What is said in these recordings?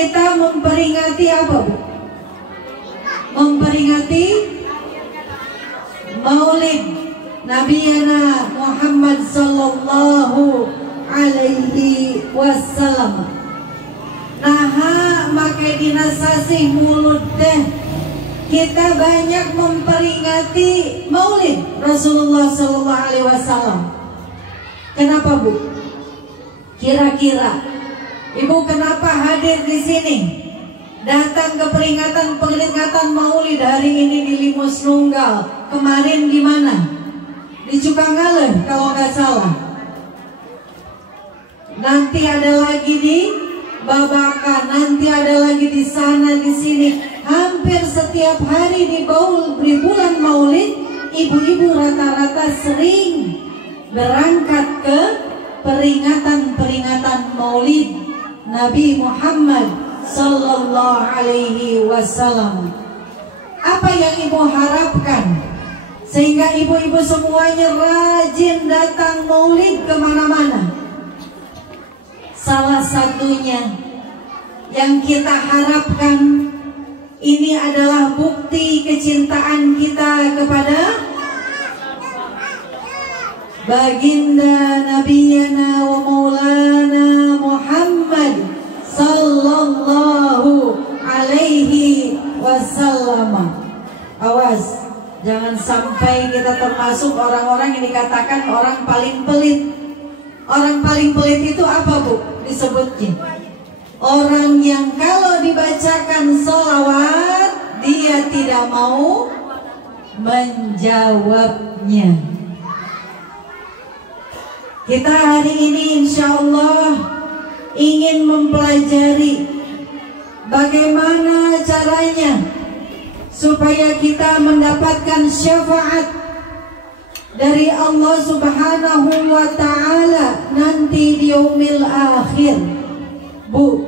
kita memperingati apa, Bu? Memperingati Maulid Nabiyana Muhammad sallallahu alaihi wasallam. Nah, maka dinasasi mulut deh kita banyak memperingati Maulid Rasulullah sallallahu alaihi wasallam. Kenapa, Bu? Kira-kira Ibu kenapa hadir di sini? Datang ke peringatan Maulid hari ini di Limus Nunggal. Kemarin di mana? Di Cukangale kalau nggak salah. Nanti ada lagi di Babakan, nanti ada lagi di sana di sini. Hampir setiap hari di bulan Maulid, ibu-ibu rata-rata sering berangkat ke peringatan Maulid Nabi Muhammad sallallahu alaihi wasallam. Apa yang ibu harapkan sehingga ibu-ibu semuanya rajin datang Maulid kemana-mana? Salah satunya yang kita harapkan ini adalah bukti kecintaan kita kepada baginda Nabiyana wa Maulana Muhammad sallallahu alaihi wasallam. Awas, jangan sampai kita termasuk orang-orang yang dikatakan orang paling pelit. Orang paling pelit itu apa, Bu? Disebutnya orang yang kalau dibacakan sholawat dia tidak mau menjawabnya. Kita hari ini insya Allah ingin mempelajari bagaimana caranya supaya kita mendapatkan syafaat dari Allah Subhanahu wa ta'ala nanti di yaumil akhir. Bu,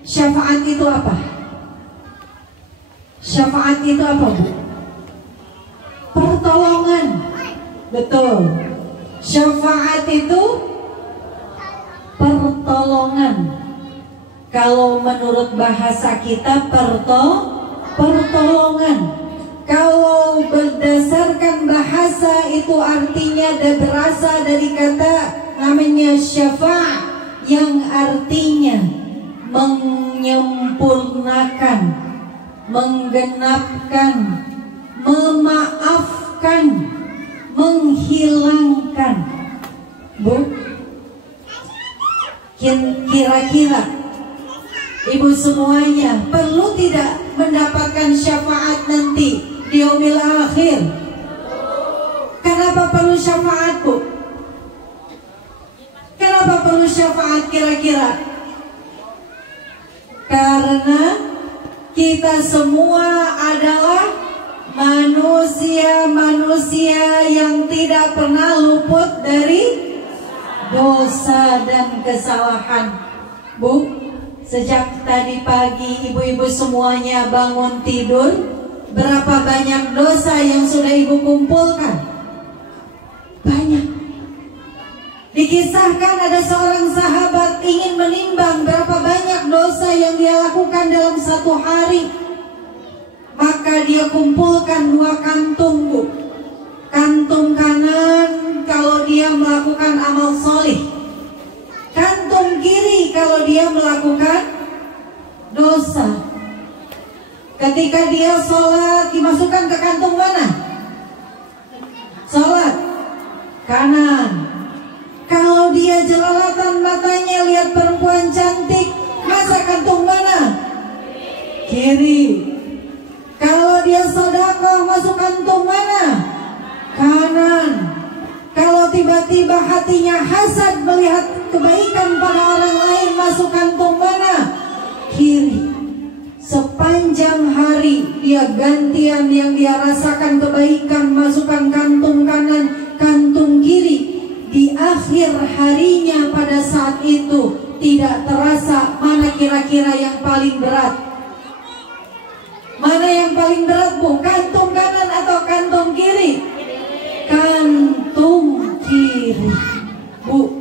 syafaat itu apa? Syafaat itu apa, Bu? Pertolongan. Betul. Syafaat itu pertolongan. Kalau menurut bahasa kita pertolongan. Kalau berdasarkan bahasa itu artinya berasal dari kata namanya syafa' yang artinya menyempurnakan, menggenapkan, memaafkan, menghilangkan. Bu, kira-kira ibu semuanya perlu tidak mendapatkan syafaat nanti di yaumil akhir? Kenapa perlu syafaat, Bu? Kenapa perlu syafaat kira-kira? Karena kita semua adalah manusia-manusia yang tidak pernah luput dari dosa dan kesalahan. Bu, sejak tadi pagi ibu-ibu semuanya bangun tidur, berapa banyak dosa yang sudah ibu kumpulkan? Banyak. Dikisahkan ada seorang sahabat ingin menimbang berapa banyak dosa yang dia lakukan dalam satu hari. Maka dia kumpulkan 2 kantung, Bu. Kantung kanan kalau dia melakukan amal solih, kantung kiri kalau dia melakukan dosa. Ketika dia sholat dimasukkan ke kantung mana? Sholat kanan. Kalau dia jelalatan matanya lihat perempuan cantik, masa kantung mana? Kiri. Kalau dia sedekah masuk kantung mana? Kanan. Kalau tiba-tiba hatinya hasad melihat kebaikan pada orang lain, masuk kantung mana? Kiri. Sepanjang hari dia gantian, yang dia rasakan kebaikan masukkan kantung kanan, kantung kiri. Di akhir harinya pada saat itu tidak terasa mana kira-kira yang paling berat. Mana yang paling berat, Bu? Kantung kanan atau kantung kiri? Kantung kiri. Bu,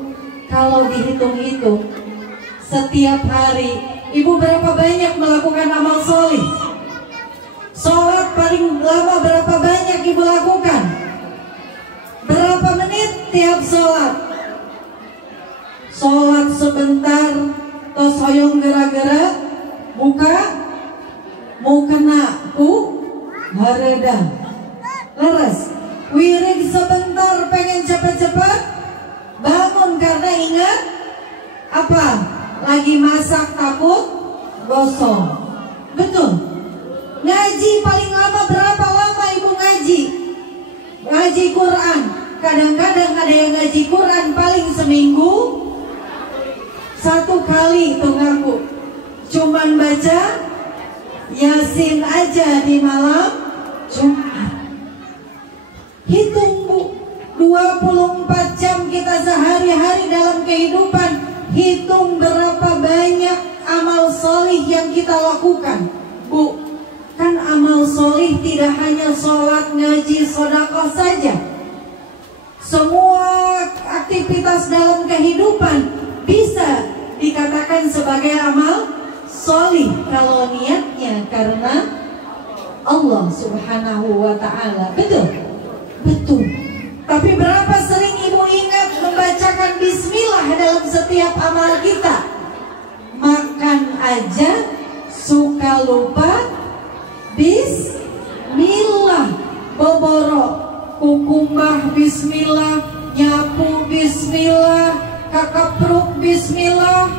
kalau dihitung-hitung setiap hari Ibu berapa banyak melakukan amal solih? Sholat paling lama berapa banyak ibu lakukan? Berapa menit tiap sholat? Sholat sebentar, tos hoyong gara-gara buka mau kena hareda leres. Wirid sebentar pengen cepat-cepat bangun karena ingat apa? Lagi masak takut gosong. Betul. Ngaji paling lama berapa lama ibu ngaji? Ngaji Quran. Kadang-kadang ada yang ngaji Quran paling seminggu 1 kali tuh ngaku. Cuman baca Yasin aja di malam Jumat. Hitung bu, 24 jam kita sehari-hari dalam kehidupan. Hitung berapa banyak amal solih yang kita lakukan. Bu, kan amal solih tidak hanya sholat, ngaji, sedekah saja. Semua aktivitas dalam kehidupan bisa dikatakan sebagai amal solih kalau niatnya karena Allah Subhanahu wa ta'ala. Betul? Betul. Tapi berapa sering ibu ingat membacakan bismillah dalam setiap amal kita? Makan aja suka lupa bismillah. Boborok kukumbah bismillah, nyapu bismillah, kakapruk bismillah.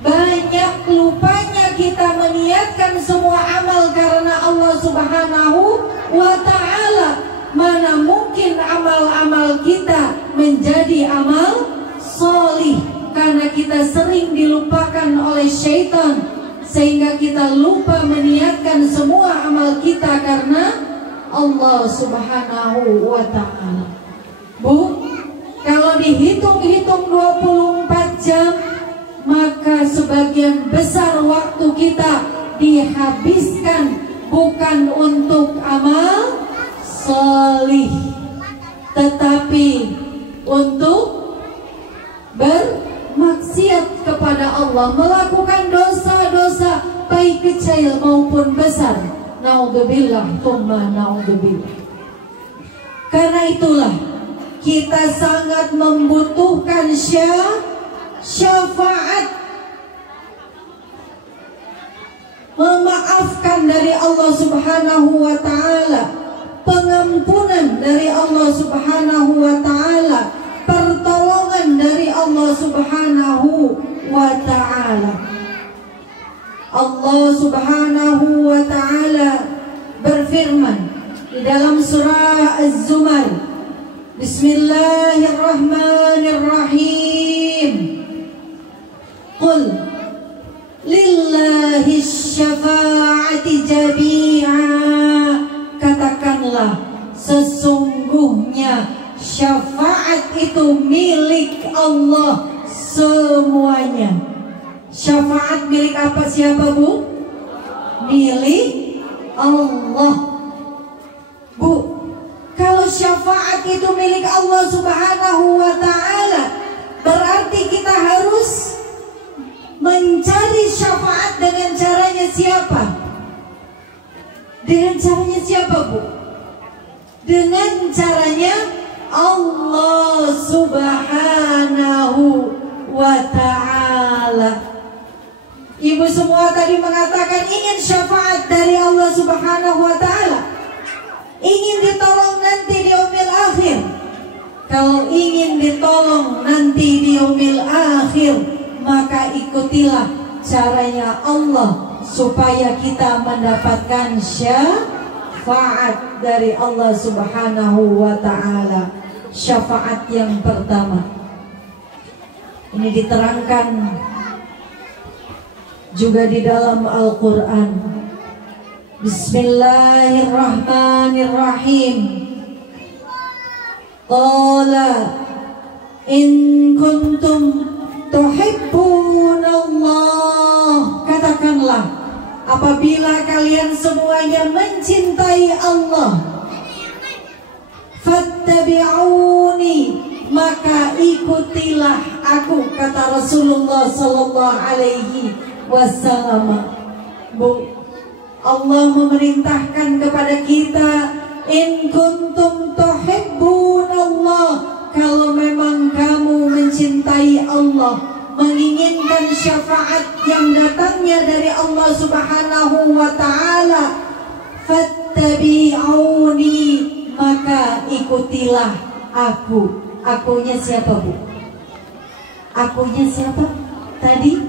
Banyak lupanya kita meniatkan semua amal karena Allah Subhanahu wa ta'ala. Mana mungkin amal-amal kita menjadi amal solih karena kita sering dilupakan oleh syaitan sehingga kita lupa meniatkan semua amal kita karena Allah Subhanahu wa ta'ala. Bu, kalau dihitung-hitung 24 jam maka sebagian besar waktu kita dihabiskan bukan untuk amal solih, tetapi untuk bermaksiat kepada Allah, melakukan dosa-dosa baik kecil maupun besar. Naudzubillah, tsumma naudzubillah. Karena itulah kita sangat membutuhkan syafaat, memaafkan dari Allah Subhanahu wa ta'ala, pengampunan dari Allah Subhanahu wa ta'ala, pertolongan dari Allah Subhanahu wa ta'ala. Allah Subhanahu wa ta'ala berfirman di dalam surah Az-Zumar, Bismillahirrahmanirrahim. Qul lillahi syafa'ati jami'a. Katakanlah sesungguhnya syafaat itu milik Allah semuanya. Syafaat milik apa siapa bu? Milik Allah. Bu, kalau syafaat itu milik Allah Subhanahu wa ta'ala, berarti kita harus mencari syafaat dengan caranya siapa? Dengan caranya siapa bu? Dengan caranya Allah Subhanahu wa ta'ala. Ibu semua tadi mengatakan ingin syafaat dari Allah Subhanahu wa ta'ala, ingin ditolong nanti di yaumil akhir. Kalau ingin ditolong nanti di yaumil akhir, maka ikutilah caranya Allah supaya kita mendapatkan syafaat dari Allah Subhanahu wa ta'ala. Syafaat yang pertama ini diterangkan juga di dalam Al-Quran. Bismillahirrahmanirrahim. Qala in kuntum tuhibbunallah. Katakanlah, apabila kalian semuanya mencintai Allah, fattabi'uni, maka ikutilah aku, kata Rasulullah sallallahu alaihi wassalam. Bu, Allah memerintahkan kepada kita, in kuntum tuhibbunallah, kalau memang kamu mencintai Allah, menginginkan syafaat yang datangnya dari Allah Subhanahu wa ta'ala, fattabi'uni, maka ikutilah aku. Akunya siapa, Bu? Akunya siapa? Tadi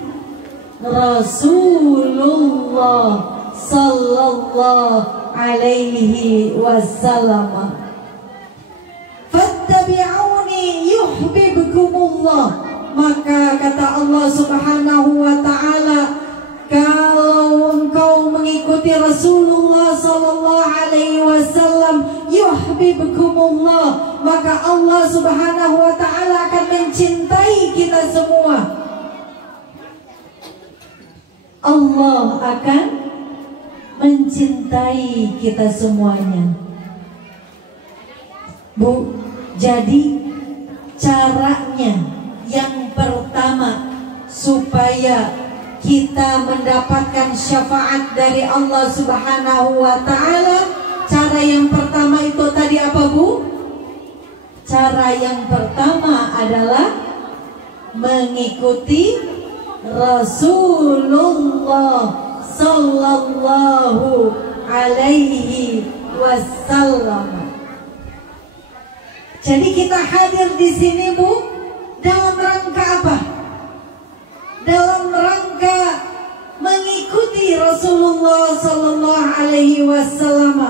Rasulullah sallallahu alaihi wasallam. Fattabi'uni yuhibbukumullah, maka kata Allah Subhanahu wa ta'ala, kalau engkau mengikuti Rasulullah sallallahu alaihi wasallam, yuhibbukumullah, maka Allah Subhanahu wa ta'ala akan mencintai kita semua. Allah akan mencintai kita semuanya. Bu, jadi caranya yang pertama supaya kita mendapatkan syafaat dari Allah Subhanahu wa ta'ala, cara yang pertama itu tadi apa, Bu? Cara yang pertama adalah mengikuti Rasulullah sallallahu alaihi wasallam. Jadi kita hadir di sini, Bu, dalam rangka apa? Dalam rangka mengikuti Rasulullah sallallahu alaihi wasallam,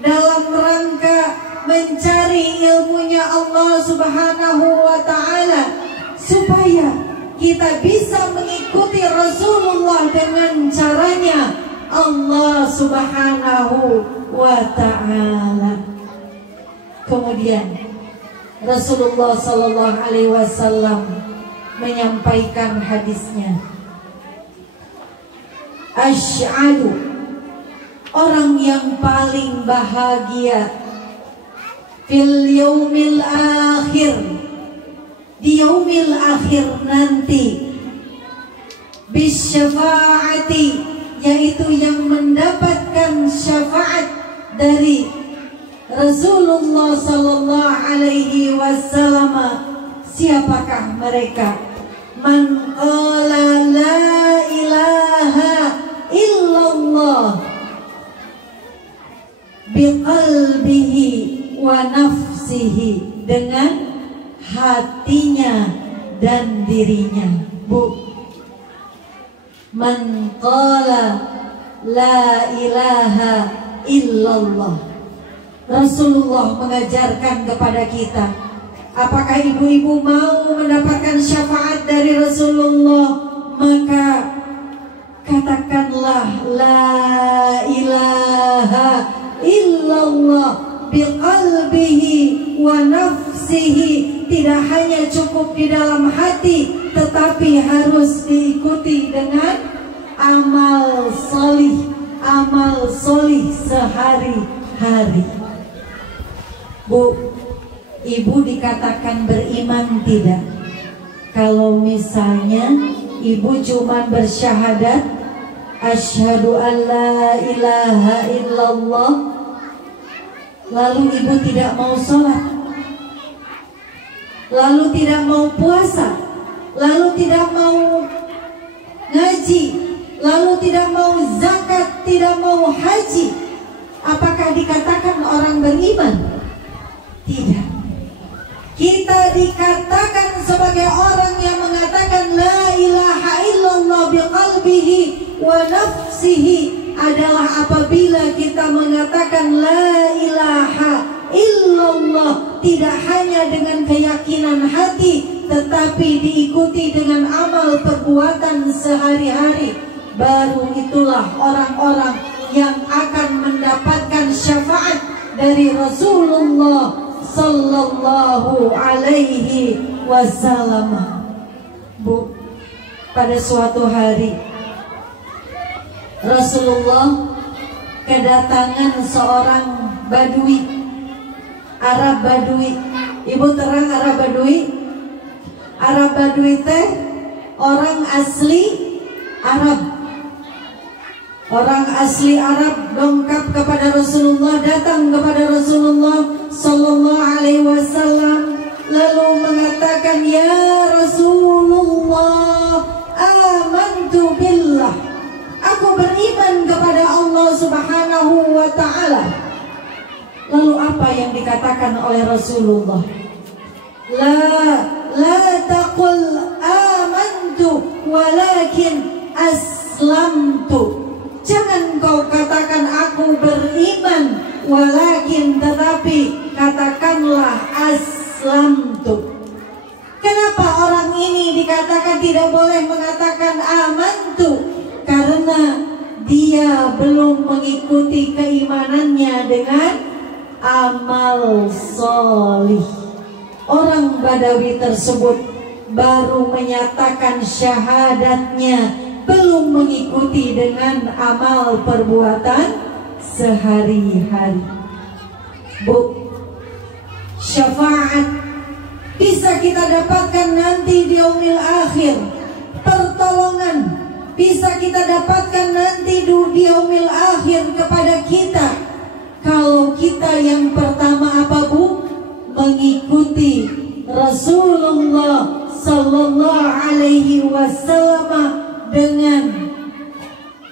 dalam rangka mencari ilmunya Allah Subhanahu wa ta'ala, supaya kita bisa mengikuti Rasulullah dengan caranya Allah Subhanahu wa ta'ala. Kemudian Rasulullah sallallahu alaihi wasallam menyampaikan hadisnya, asy'adu, orang yang paling bahagia fil yaumil akhir, di yaumil akhir nanti, bisyafa'ati, yaitu yang mendapatkan syafaat dari Rasulullah sallallahu alaihi wasallam. Siapakah mereka? Man qala la ilaha illallah biqalbihi wa nafsihi, dengan hatinya dan dirinya. Bu, man qala la ilaha illallah, Rasulullah mengajarkan kepada kita. Apakah ibu-ibu mau mendapatkan syafaat dari Rasulullah? Maka katakanlah la ilaha illallah biqalbihi wa nafsihi. Tidak hanya cukup di dalam hati, tetapi harus diikuti dengan amal solih sehari-hari. Bu, ibu dikatakan beriman tidak? Kalau misalnya ibu cuma bersyahadat asyhadu an la ilaha illallah, lalu ibu tidak mau sholat, lalu tidak mau puasa, lalu tidak mau ngaji, lalu tidak mau zakat, tidak mau haji, apakah dikatakan orang beriman? Tidak. Kita dikatakan sebagai orang yang mengatakan la ilaha illallah biqalbihi wa nafsihi adalah apabila kita mengatakan la ilaha illallah tidak hanya dengan keyakinan hati, tetapi diikuti dengan amal perbuatan sehari-hari. Baru itulah orang-orang yang akan mendapatkan syafaat dari Rasulullah sallallahu alaihi wasallam. Bu, pada suatu hari Rasulullah kedatangan seorang Badui, Arab Badui. Ibu terang Arab Badui? Arab Badui teh orang asli Arab. Orang asli Arab dongkap kepada Rasulullah, datang kepada Rasulullah sallallahu alaihi wasallam, lalu mengatakan, "Ya Rasulullah, amantu billah." Aku beriman kepada Allah Subhanahu wa taala. Lalu apa yang dikatakan oleh Rasulullah? La taqul amantu walakin aslamtu. Jangan kau katakan aku beriman, walakin tetapi katakanlah aslamtu. Kenapa orang ini dikatakan tidak boleh mengatakan amantu? Karena dia belum mengikuti keimanannya dengan amal solih. Orang Badawi tersebut baru menyatakan syahadatnya, belum mengikuti dengan amal perbuatan sehari-hari. Bu, syafaat bisa kita dapatkan nanti di yaumil akhir. Pertolongan bisa kita dapatkan nanti di yaumil akhir kepada kita, kalau kita yang pertama apa Bu? Mengikuti Rasulullah sallallahu alaihi wasallam dengan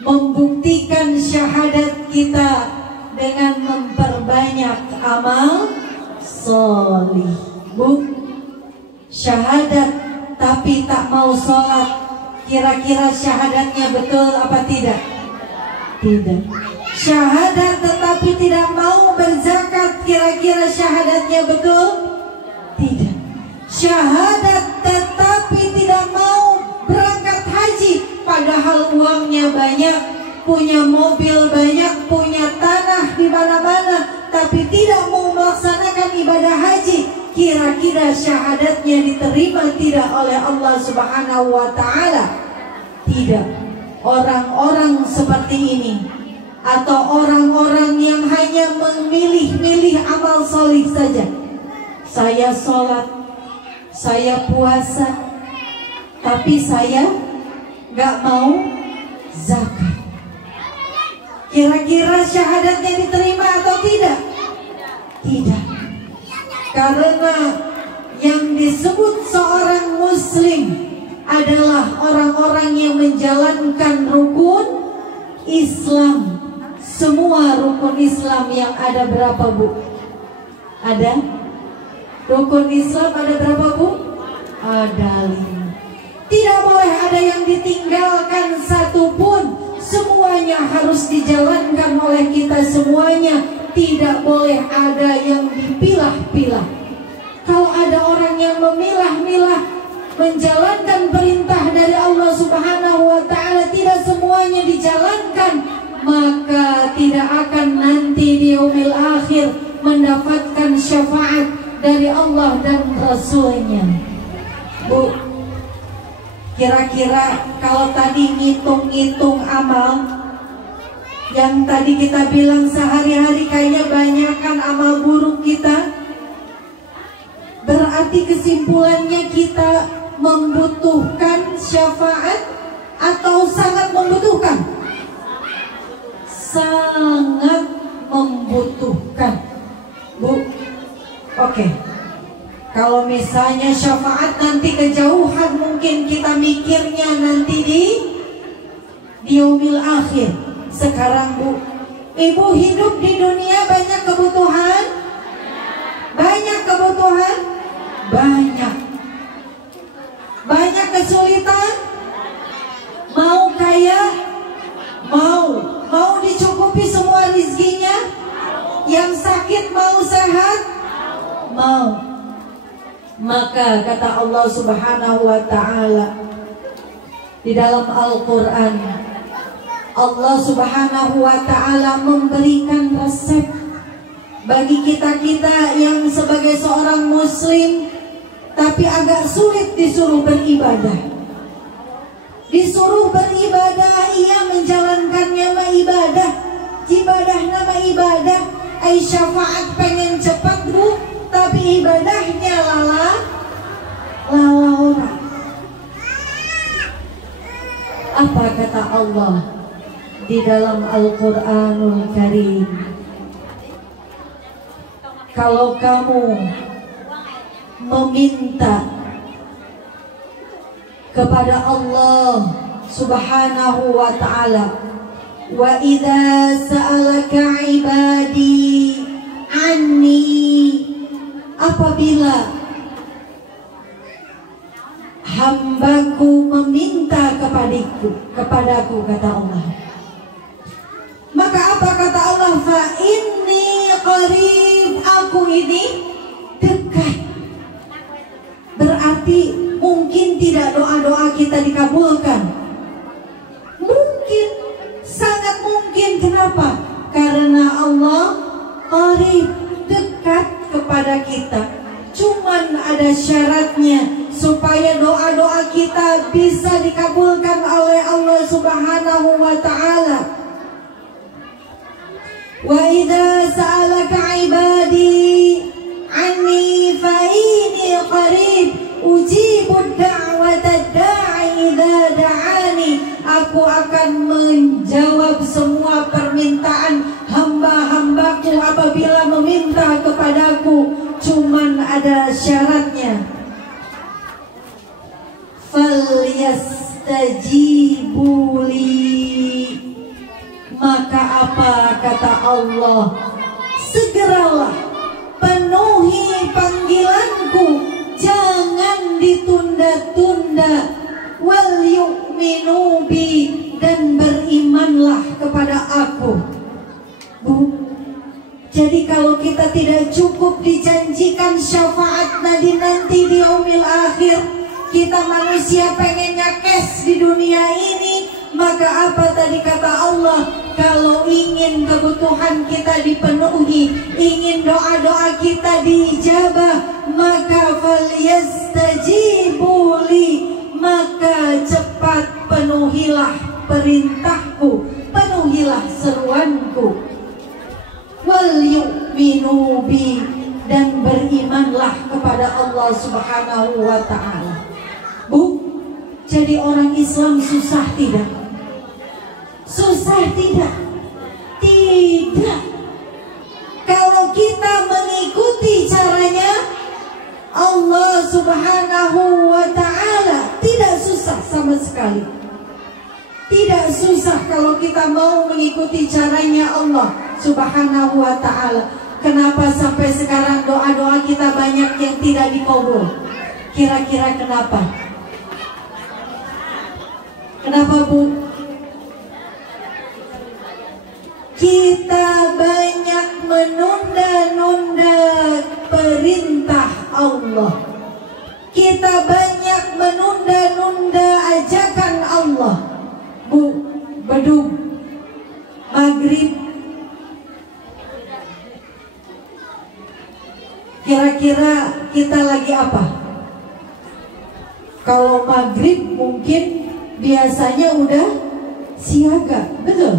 membuktikan syahadat kita dengan memperbanyak amal solih. Bu, syahadat tapi tak mau sholat, kira-kira syahadatnya betul apa tidak? Tidak. Syahadat tetapi tidak mau berzakat, kira-kira syahadatnya betul? Tidak. Syahadat tetapi tidak mau berangkat haji, padahal uangnya banyak, punya mobil banyak, punya tanah di mana-mana, tapi tidak mau melaksanakan ibadah haji, kira-kira syahadatnya diterima tidak oleh Allah Subhanahu wa taala? Tidak. Orang-orang seperti ini atau orang-orang yang hanya memilih-milih amal solih saja. Saya sholat, saya puasa, tapi saya gak mau zakat. Kira-kira syahadatnya diterima atau tidak? Tidak. Karena yang disebut seorang muslim adalah orang-orang yang menjalankan rukun Islam. Semua rukun Islam yang ada berapa Bu? Ada? Rukun Islam ada berapa Bu? Ada 5. Tidak boleh ada yang ditinggalkan satupun. Semuanya harus dijalankan oleh kita semuanya. Tidak boleh ada yang dipilah-pilah. Kalau ada orang yang memilah-milah menjalankan perintah dari Allah Subhanahu wa taala, tidak semuanya dijalankan, maka tidak akan nanti di yaumil akhir mendapatkan syafaat dari Allah dan Rasulnya. Bu, kira-kira kalau tadi ngitung-ngitung amal, yang tadi kita bilang sehari-hari kayaknya banyakkan amal buruk kita, berarti kesimpulannya kita membutuhkan syafaat atau sangat membutuhkan? Sangat membutuhkan, Bu. Oke. Kalau misalnya syafaat nanti kejauhan, mungkin kita mikirnya nanti di yaumil akhir. Sekarang Bu, Ibu hidup di dunia banyak kebutuhan? Banyak kebutuhan? Banyak. Banyak kesulitan? Mau kaya? Mau. Mau dicukupi semua rizkinya? Yang sakit mau sehat? Mau. Maka kata Allah Subhanahu wa ta'ala di dalam Al-Quran, Allah Subhanahu wa ta'ala memberikan resep bagi kita-kita yang sebagai seorang muslim tapi agak sulit disuruh beribadah. Disuruh beribadah, ia menjalankannya mah ibadah. Ibadah nama ibadah. Syafaat pengen cepat Bu, tapi ibadahnya lala orang. Apa kata Allah di dalam Al-Quranul Karim? Kalau kamu meminta kepada Allah Subhanahu wa ta'ala, wa idza sa'alaka ibadi anni, apabila hambaku meminta kepadaku kata Allah, maka apa kata Allah? Fa inni qarib, aku ini dekat. Berarti mungkin tidak doa-doa kita dikabulkan. Mungkin, sangat mungkin. Kenapa? Karena Allah qarib, dekat kepada kita. Cuman ada syaratnya supaya doa-doa kita bisa dikabulkan oleh Allah Subhanahu wa ta'ala. Wa idza sa'alaka ibadi anni fa inni qarib ujibud da'watad da'i idza da'ani. Aku akan menjawab semua permintaan hamba-hambaku apabila meminta kepadaku. Cuman ada syaratnya. Falyastajibuli, maka apa kata Allah? Segeralah penuhi panggilanku, jangan ditunda-tunda. Wal yu'minu bi, dan berimanlah kepada aku. Bu, jadi kalau kita tidak cukup dijanjikan syafaat nanti di yaumil akhir, kita manusia pengennya cash di dunia ini, maka apa tadi kata Allah? Kalau ingin kebutuhan kita dipenuhi, ingin doa-doa kita diijabah, maka falyastajibuli, maka cepat penuhilah perintahku, penuhilah seruanku. Wal yu'minu bi, dan berimanlah kepada Allah Subhanahu wa ta'ala. Bu, jadi orang Islam susah tidak? Susah tidak? Tidak. Kalau kita mengikuti caranya Allah Subhanahu wa ta'ala, tidak susah sama sekali. Tidak susah kalau kita mau mengikuti caranya Allah Subhanahu wa ta'ala. Kenapa sampai sekarang doa-doa kita banyak yang tidak dikabul? Kira-kira kenapa? Kenapa, Bu? Kita banyak menunda-nunda perintah Allah. Kita banyak menunda-nunda ajakan Allah. Bu, bedug, maghrib, kira-kira kita lagi apa? Kalau maghrib mungkin biasanya udah siaga, betul?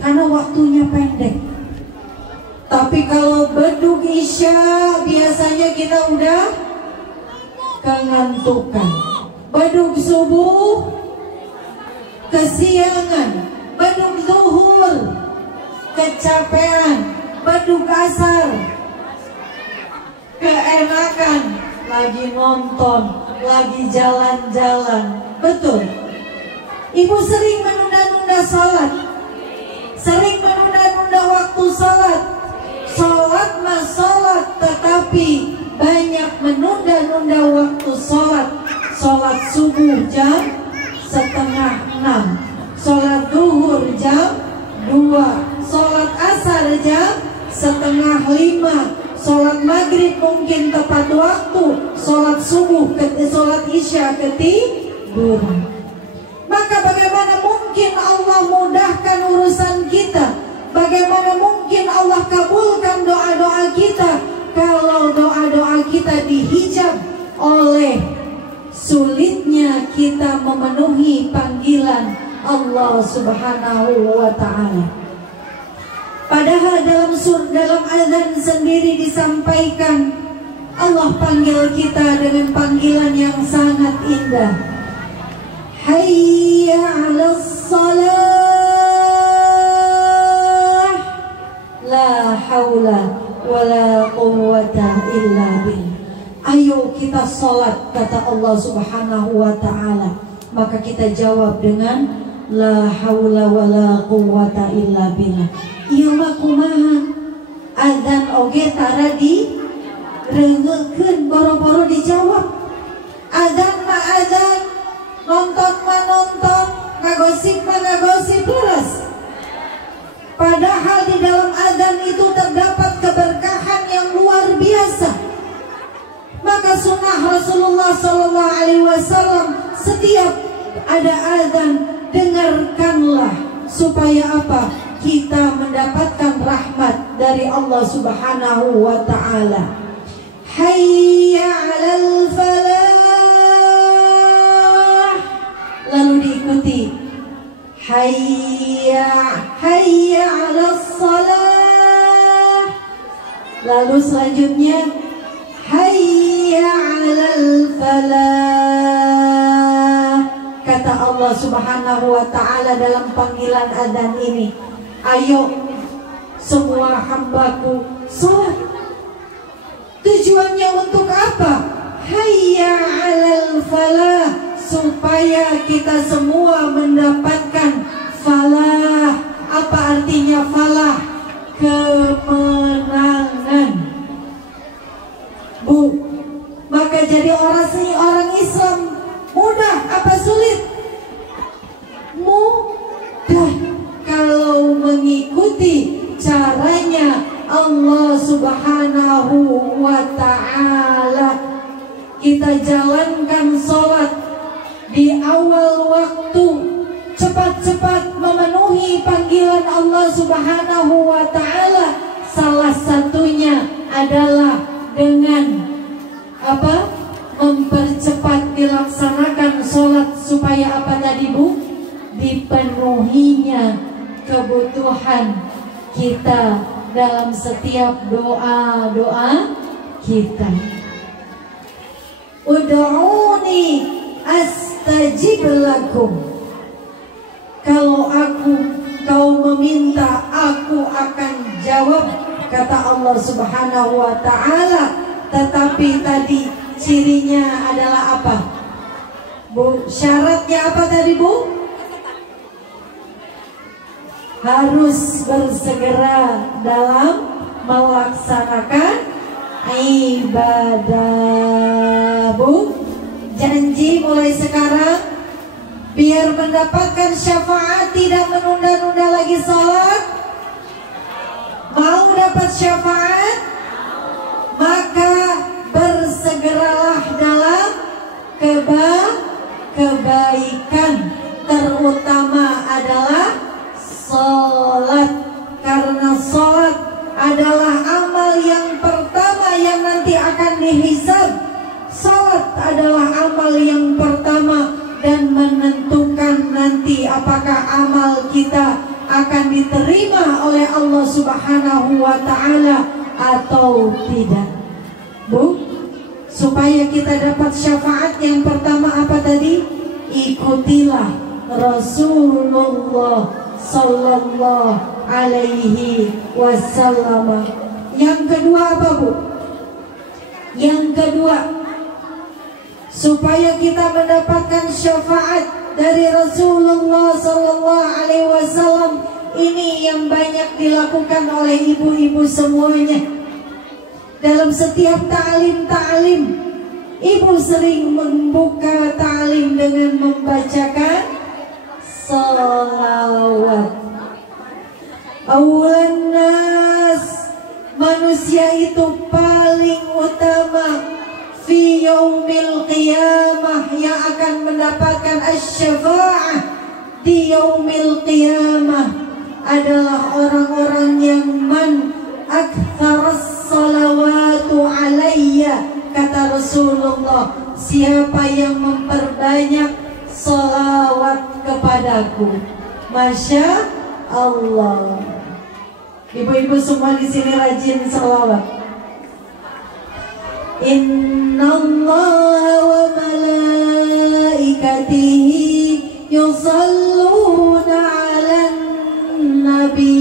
Karena waktunya pendek. Tapi kalau bedug isya biasanya kita udah kengantukan. Bedug subuh kesiangan, bedug zuhur kecapean, bedug asar keenakan, lagi nonton, lagi jalan-jalan. Betul. Ibu sering menunda-nunda salat, sering menunda-nunda waktu salat. Salat mah salat, tetapi banyak menunda-nunda waktu salat. Salat subuh jam 5:30, salat zuhur jam 2, salat asar jam 4:30, salat maghrib mungkin tepat waktu, salat subuh, salat isya ketiduran. Maka bagaimana mungkin Allah mudahkan urusan kita? Bagaimana mungkin Allah kabulkan doa-doa kita kalau doa-doa kita dihijab oleh sulitnya kita memenuhi panggilan Allah Subhanahu wa ta'ala. Padahal dalam azan sendiri disampaikan Allah panggil kita dengan panggilan yang sangat indah. Hayya 'alas illa billah. Ayo kita sholat, kata Allah Subhanahu wa ta'ala. Maka kita jawab dengan la haula wala quwwata illa billah. Ieu mah kumaha? Adzan oge tara di reungekeun, boro-boro dijawab. Adzan mah adzan, nonton mah nonton, ngagosip mah ngagosip, leres. Padahal di dalam adzan itu terdapat keberkahan yang luar biasa. Maka sunnah Rasulullah SAW, setiap ada adzan dengarkanlah, supaya apa? Kita mendapatkan rahmat dari Allah Subhanahu wa ta'ala. Hayya 'alal falah. Lalu diikuti hayya 'alas salah. Lalu selanjutnya hayya 'alal falah. Kata Allah Subhanahu wa ta'ala dalam panggilan adzan ini, ayo semua hambaku sholat. Tujuannya untuk apa? Hayya 'alal falah, supaya kita semua mendapatkan falah. Apa artinya falah? Kemenangan. Bu, maka jadi orang Islam mudah apa sulit? Mudah kalau mengikuti caranya Allah Subhanahu wa ta'ala. Kita jalankan sholat di awal waktu, cepat-cepat memenuhi panggilan Allah Subhanahu wa ta'ala. Salah satunya adalah dengan apa? Mempercepat dilaksanakan sholat, supaya apa tadi Bu? Dipenuhinya kebutuhan kita dalam setiap doa-doa kita. Ud'uni astajib lakum. Kalau kau meminta, aku akan jawab, kata Allah Subhanahu wa ta'ala. Tetapi tadi cirinya adalah apa? Bu, syaratnya apa tadi Bu? Harus bersegera dalam melaksanakan ibadah. Bu, janji mulai sekarang biar mendapatkan syafaat, tidak menunda-nunda lagi sholat. Mau dapat syafaat? Maka bersegeralah dalam kebaikan, terutama adalah sholat. Karena sholat adalah amal yang pertama yang nanti akan dihisab. Sholat adalah amal yang pertama dan menentukan nanti apakah amal kita akan diterima oleh Allah Subhanahu wa ta'ala atau tidak. Bu, supaya kita dapat syafaat, yang pertama apa tadi? Ikutilah Rasulullah sallallahu alaihi wasallam. Yang kedua apa Bu? Yang kedua, supaya kita mendapatkan syafaat dari Rasulullah sallallahu alaihi wasallam, ini yang banyak dilakukan oleh ibu-ibu semuanya. Dalam setiap ta'lim, ibu sering membuka ta'lim dengan membacakan salawat. Awalan nas, manusia itu paling utama fi yaumil qiyamah, yang akan mendapatkan asy-syafa'ah di yaumil qiyamah adalah orang-orang yang man aktsaras salawatu alayya, kata Rasulullah, siapa yang memperbanyak salawat kepadaku. Masya Allah. Ibu-ibu semua di sini rajin salawat. Innallaha wa malaikatihi yusalluna 'alan nabi.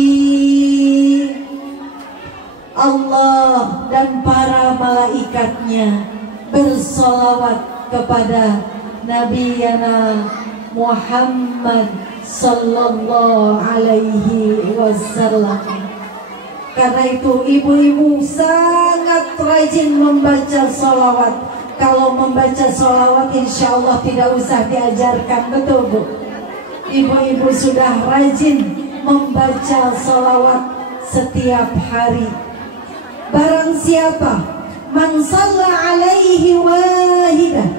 Allah dan para malaikatnya bersolawat kepada Nabi Yana Muhammad sallallahu alaihi wasallam. Karena itu ibu-ibu sangat rajin membaca sholawat. Kalau membaca sholawat insya Allah tidak usah diajarkan, betul Bu? Ibu-ibu sudah rajin membaca sholawat setiap hari. Barang siapa man shalla alaihi wahidah,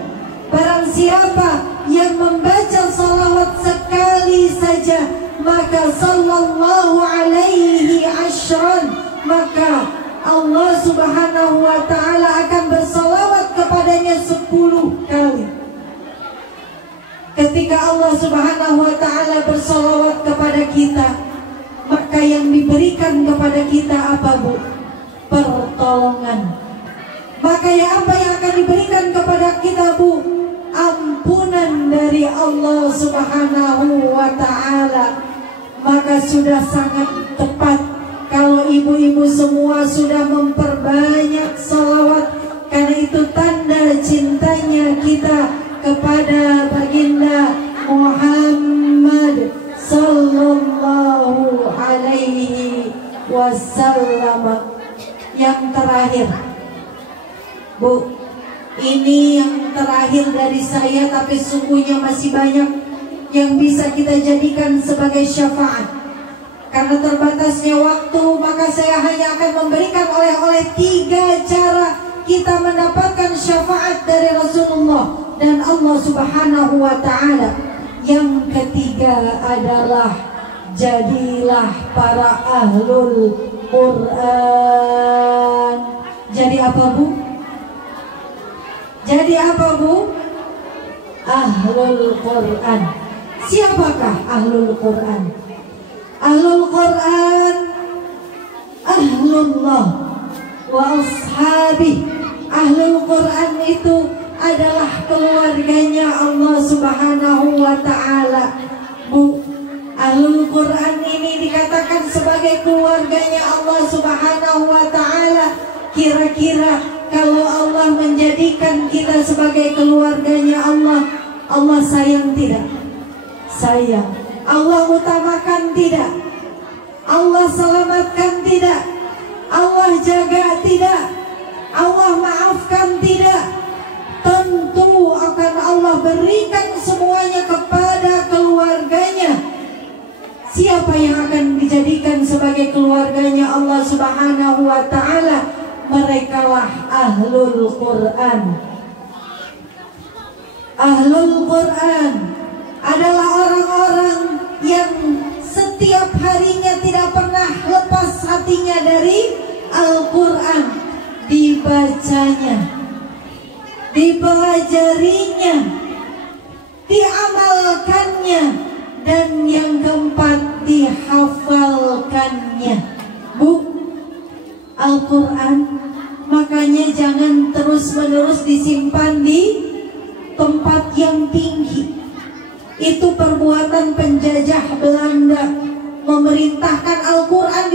barang siapa yang membaca sholawat sekali saja, maka sallallahu alaihi asyran, maka Allah subhanahu wa ta'ala akan bersalawat kepadanya 10 kali. Ketika Allah subhanahu wa ta'ala bersalawat kepada kita, maka yang diberikan kepada kita apa Bu? Pertolongan. Maka ya apa yang akan diberikan kepada kita Bu? Ampunan dari Allah subhanahu wa ta'ala. Maka sudah sangat tepat kalau ibu-ibu semua sudah memperbanyak salawat, karena itu tanda cintanya kita kepada baginda Muhammad sallallahu alaihi wasallam. Yang terakhir Bu, ini yang terakhir dari saya, tapi sungguhnya masih banyak yang bisa kita jadikan sebagai syafaat. Karena terbatasnya waktu, maka saya hanya akan memberikan oleh 3 cara kita mendapatkan syafaat dari Rasulullah dan Allah subhanahu wa ta'ala. Yang ketiga adalah jadilah para ahlul Quran. Jadi apa Bu? Jadi apa Bu? Ahlul Quran. Siapakah ahlul Quran? Ahlul Quran ahlullah wa ashabih. Ahlul Quran itu adalah keluarganya Allah subhanahu wa ta'ala Bu. Ahlul Quran ini dikatakan sebagai keluarganya Allah subhanahu wa ta'ala. Kira-kira kalau Allah menjadikan kita sebagai keluarganya Allah, Allah sayang tidak? Sayang. Allah utamakan tidak? Allah selamatkan tidak? Allah jaga tidak? Allah maafkan tidak? Tentu akan Allah berikan semuanya kepada keluarganya. Siapa yang akan dijadikan sebagai keluarganya Allah subhanahu wa ta'ala? Merekalah ahlul Quran. Ahlul Quran adalah orang-orang yang setiap harinya tidak pernah lepas hatinya dari Al-Quran. Dibacanya, dipelajarinya, diamalkannya, dan yang keempat dihafalkannya. Bu, Al-Quran makanya jangan terus-menerus disimpan di tempat yang tinggi. Itu perbuatan penjajah Belanda, memerintahkan Al-Quran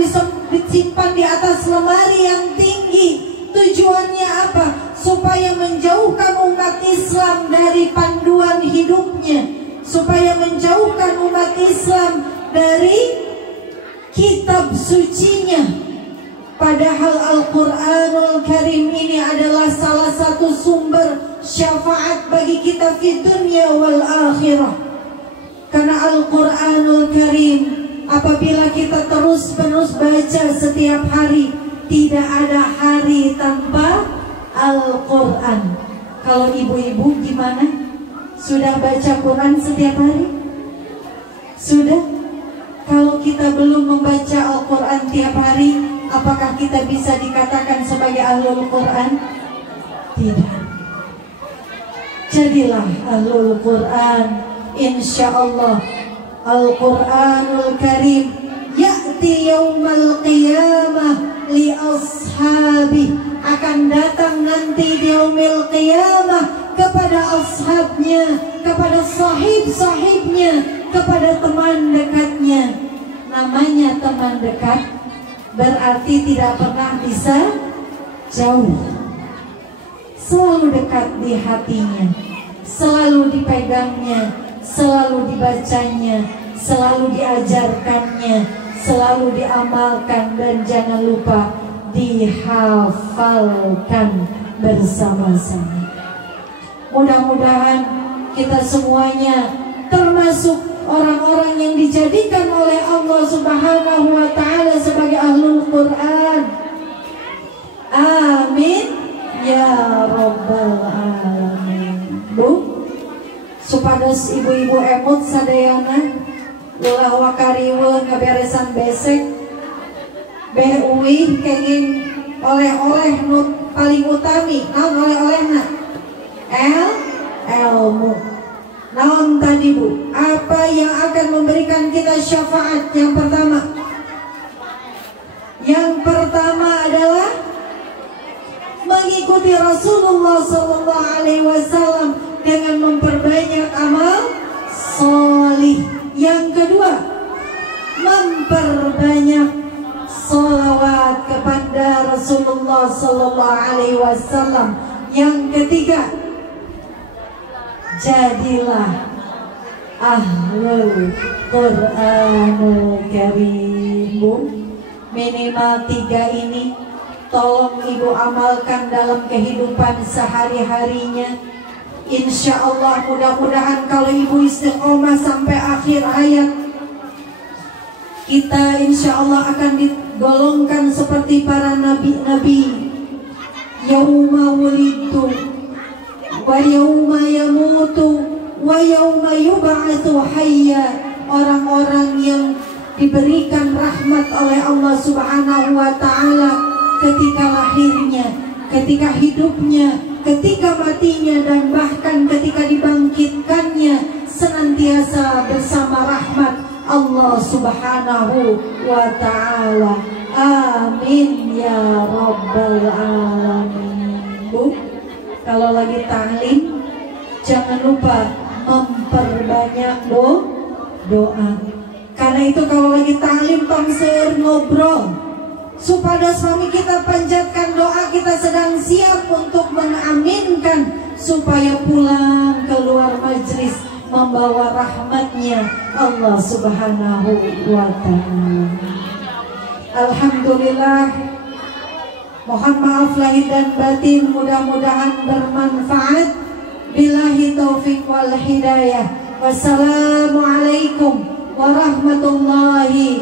disimpan di atas lemari yang tinggi. Tujuannya apa? Supaya menjauhkan umat Islam dari panduan hidupnya, supaya menjauhkan umat Islam dari kitab sucinya. Padahal Al-Quranul Karim ini adalah salah satu sumber syafaat bagi kita di dunia wal akhirah. Karena Al-Quranul Karim apabila kita terus-menerus baca setiap hari, tidak ada hari tanpa Al-Quran. Kalau ibu-ibu gimana? Sudah baca Quran setiap hari? Sudah? Kalau kita belum membaca Al-Quran tiap hari, apakah kita bisa dikatakan sebagai ahlul Quran? Tidak. Jadilah ahlul Quran. Insya Allah Al-Quranul Karim ya'ti yaumal qiyamah li ashabi, akan datang nanti di yaumil qiyamah kepada ashabnya, kepada sahib-sahibnya, kepada teman dekatnya. Namanya teman dekat berarti tidak pernah bisa jauh, selalu dekat di hatinya, selalu dipegangnya, selalu dibacanya, selalu diajarkannya, selalu diamalkan, dan jangan lupa dihafalkan bersama-sama. Mudah-mudahan kita semuanya termasuk orang-orang yang dijadikan oleh Allah Subhanahu wa Ta'ala sebagai ahlul Quran. Amin ya rabbal alamin. Bu, supados ibu-ibu emut sadayana ulah wakariwe ngaberesan besek behuih kenging oleh-oleh nu paling utami. Naon oleh-olehna? Ilmu. Naon tadi Bu? Apa yang akan memberikan kita syafaat? Yang pertama adalah mengikuti Rasulullah SAW dengan memperbanyak amal solih. Yang kedua, memperbanyak sholawat kepada Rasulullah SAW. Yang ketiga, jadilah ahlul Qur'anul Karim. Bu, minimal 3 ini tolong ibu amalkan dalam kehidupan sehari-harinya. Insya Allah mudah-mudahan kalau ibu istiqomah sampai akhir hayat, kita insya Allah akan digolongkan seperti para nabi-nabi. Yauma wulidu wa yauma yamutu wa yauma yub'atsu hayya. Orang-orang yang diberikan rahmat oleh Allah Subhanahu wa Ta'ala ketika lahirnya, ketika hidupnya, ketika matinya, dan bahkan ketika dibangkitkannya, senantiasa bersama rahmat Allah Subhanahu wa Ta'ala. Amin ya rabbal alamin. Bu, kalau lagi taklim jangan lupa memperbanyak doa. Karena itu kalau lagi taklim tong seueur ngobrol, supaya suami kita panjatkan doa, kita sedang siap untuk mengaminkan supaya pulang keluar majlis membawa rahmatnya Allah Subhanahu wa Ta'ala. Alhamdulillah, mohon maaf lahir dan batin, mudah-mudahan bermanfaat. Billahi taufiq wal hidayah. Wassalamualaikum warahmatullahi